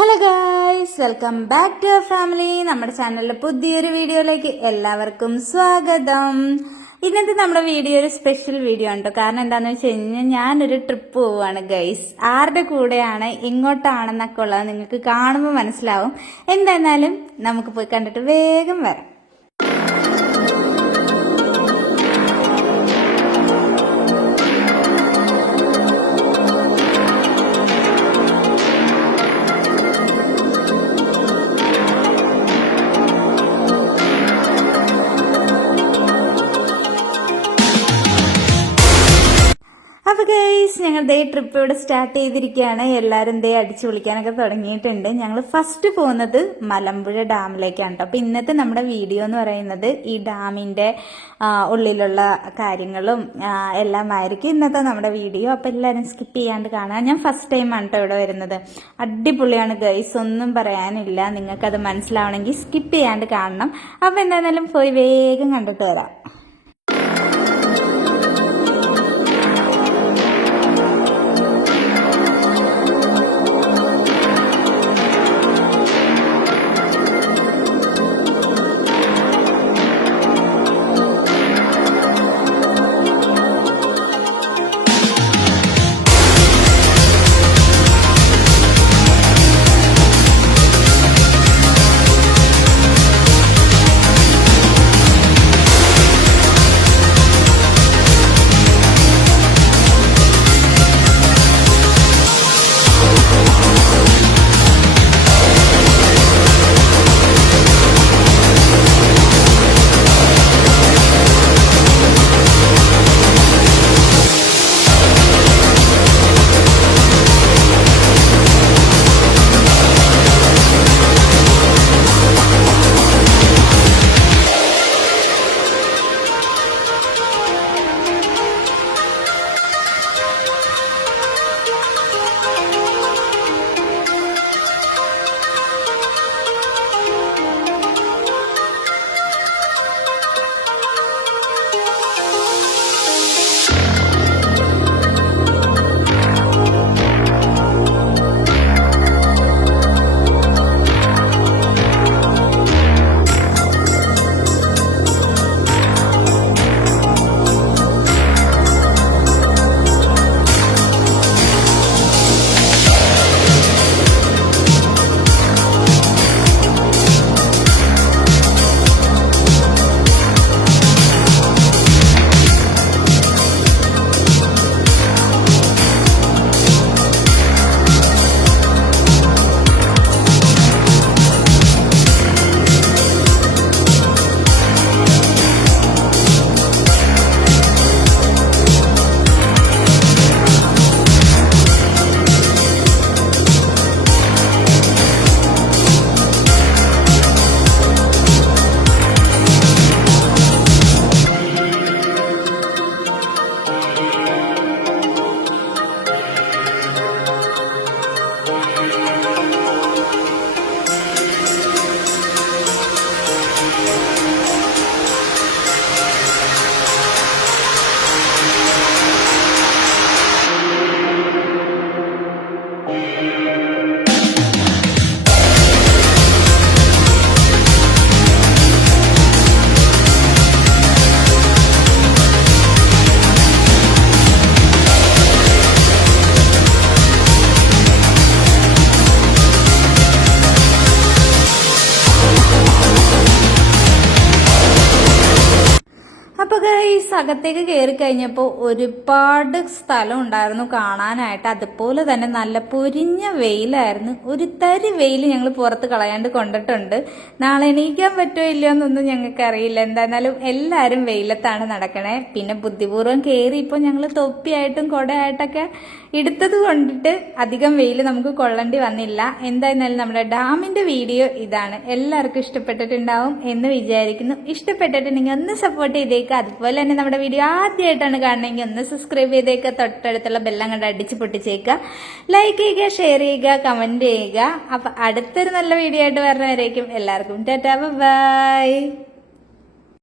Hello guys, welcome back to our family. നമ്മുടെ ചാനലിലെ പുതിയൊരു വീഡിയോയിലേക്ക് എല്ലാവർക്കും സ്വാഗതം. ഇന്നത്തെ നമ്മുടെ വീഡിയോ ഒരു സ്പെഷ്യൽ വീഡിയോ ഉണ്ട്. കാരണം എന്താണെന്ന് വെച്ച് കഴിഞ്ഞാൽ ഞാനൊരു ട്രിപ്പ് പോവുകയാണ് ഗൈസ്. ആരുടെ കൂടെയാണ്, എങ്ങോട്ടാണെന്നൊക്കെ ഉള്ളത് നിങ്ങൾക്ക് കാണുമ്പോൾ മനസ്സിലാവും. എന്തായിരുന്നാലും നമുക്ക് പോയി കണ്ടിട്ട് വേഗം വരാം. അപ്പോൾ ഗൈസ്, ഞങ്ങൾ ദേ ട്രിപ്പ് ഇവിടെ സ്റ്റാർട്ട് ചെയ്തിരിക്കുകയാണ്. എല്ലാവരും ദേ അടിച്ചു വിളിക്കാനൊക്കെ തുടങ്ങിയിട്ടുണ്ട്. ഞങ്ങൾ ഫസ്റ്റ് പോകുന്നത് മലമ്പുഴ ഡാമിലേക്കാണ് കേട്ടോ. അപ്പോൾ ഇന്നത്തെ നമ്മുടെ വീഡിയോ എന്ന് പറയുന്നത് ഈ ഡാമിൻ്റെ ഉള്ളിലുള്ള കാര്യങ്ങളും എല്ലാമായിരിക്കും ഇന്നത്തെ നമ്മുടെ വീഡിയോ. അപ്പോൾ എല്ലാവരും സ്കിപ്പ് ചെയ്യാണ്ട് കാണാം. ഞാൻ ഫസ്റ്റ് ടൈമാണ് കേട്ടോ ഇവിടെ വരുന്നത്. അടിപൊളിയാണ് ഗൈസ്, ഒന്നും പറയാനില്ല. നിങ്ങൾക്കത് മനസ്സിലാവണമെങ്കിൽ സ്കിപ്പ് ചെയ്യാണ്ട് കാണണം. അപ്പോൾ എന്തായാലും പോയി വേഗം കണ്ടിട്ട് വരാം. അപ്പോൾ ഗൈസ്, അകത്തേക്ക് കയറി കഴിഞ്ഞപ്പോൾ ഒരുപാട് സ്ഥലം ഉണ്ടായിരുന്നു കാണാനായിട്ട്. അതുപോലെ തന്നെ നല്ല പൊരിഞ്ഞ വെയിലായിരുന്നു. ഒരു തരി വെയിൽ ഞങ്ങൾ പുറത്ത് കളയാണ്ട് കൊണ്ടിട്ടുണ്ട്. നാളെ എണീക്കാൻ പറ്റുമോ ഇല്ലയോ എന്നൊന്നും ഞങ്ങൾക്ക് അറിയില്ല. എന്തായിരുന്നാലും എല്ലാവരും വെയിലത്താണ് നടക്കണേ. പിന്നെ ബുദ്ധിപൂർവ്വം കയറി ഇപ്പോൾ ഞങ്ങൾ തൊപ്പിയായിട്ടും കുടയായിട്ടൊക്കെ എടുത്തത് കൊണ്ടിട്ട് അധികം വെയിൽ നമുക്ക് കൊള്ളേണ്ടി വന്നില്ല. എന്തായിരുന്നാലും നമ്മുടെ ഡാമിൻ്റെ വീഡിയോ ഇതാണ്. എല്ലാവർക്കും ഇഷ്ടപ്പെട്ടിട്ടുണ്ടാവും എന്ന് വിചാരിക്കുന്നു. ഇഷ്ടപ്പെട്ടിട്ടുണ്ടെങ്കിൽ ഒന്ന് സപ്പോർട്ട് ചെയ്തേക്കുക. അതുപോലെ തന്നെ നമ്മുടെ വീഡിയോ ആദ്യമായിട്ടാണ് കാണണമെങ്കിൽ ഒന്ന് സബ്സ്ക്രൈബ് ചെയ്തേക്കുക. തൊട്ടടുത്തുള്ള ബെല്ലും കണ്ട് അടിച്ച് പൊട്ടിച്ചേക്കുക. ലൈക്ക് ചെയ്യുക, ഷെയർ ചെയ്യുക, കമൻറ്റ് ചെയ്യുക. അപ്പം അടുത്തൊരു നല്ല വീഡിയോ ആയിട്ട് വരുന്നവരേക്കും എല്ലാവർക്കും ടാറ്റാ, ബൈ.